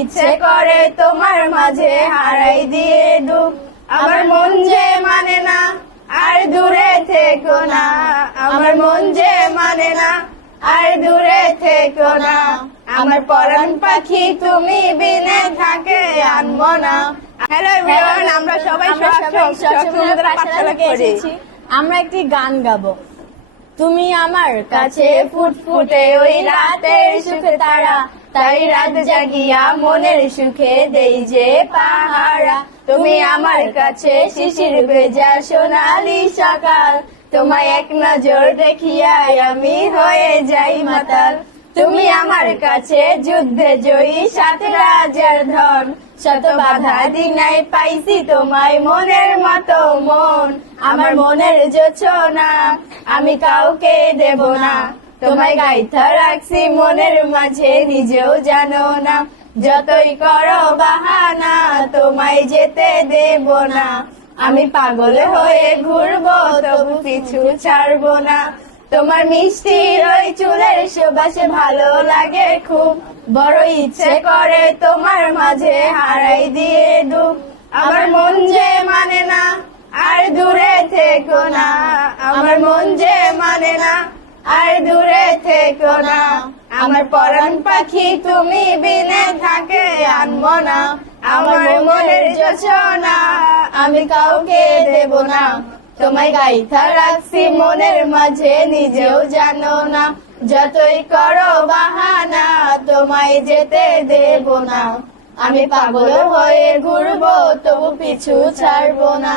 ইচ্ছে করে তোমার মাঝে হারাই দিয়ে ডুব। আমার মন যে মানে না আর দূরে থেকো না, আমার মন যে মানে না আর দূরে থেকো না। আমার পরাণ পাখি তুমি বিনে থাকে আনবো না। হ্যালো এভরিওয়ান, আমরা সবাই পাঠশালাকে এসেছি। আমরা একটি গান গাবো। তুমি আমার কাছে ফুটফুটে ওই রাতের সুখে তারা, তাই রাত জাগিয়া মনের সুখে দেই যে পাহারা। তুমি আমার কাছে শিশির ভেজা সোনালি সকাল, তোমায় এক নজর দেখিয়াই আমি হয়ে যাই মাতাল। তুমি আমার কাছে যুদ্ধে জয়ী সাত রাজার ধন, শত বাধা দিনাই পাইছি তোমায় মনের মতো মন। আমার মনের যোছনা আমি কাউকে দেব না, তোমায় গাইথা রাখছি মনের মাঝে নিজেও জানো না। যতই করো বাহানা তোমায় যেতে দেব না, আমি পাগল হয়ে ঘুরবো তবু পিছু ছাড়বো না। তোমার মিষ্টি ওই চুলের সুবাসে ভালো লাগে খুব, বড় ইচ্ছে করে তোমার মাঝে হারাই দিয়ে ডুব। আমার মন যে মানে না আর দূরে থেকো না, আমার মন যে মানে না আর দূরে থেকো না। আমার পরাণ পাখি তুমি বিনে থাকে আনবো না, আমার মনের যোছনা আমি কাউকে দেব না। তোমায় গাইথা রাখছি মনের মাঝে নিজেও জানো না, যতই করো বাহানা তোমায় যেতে দেব না। আমি পাগল হয়ে ঘুরবো তবু পিছু ছাড়বো না।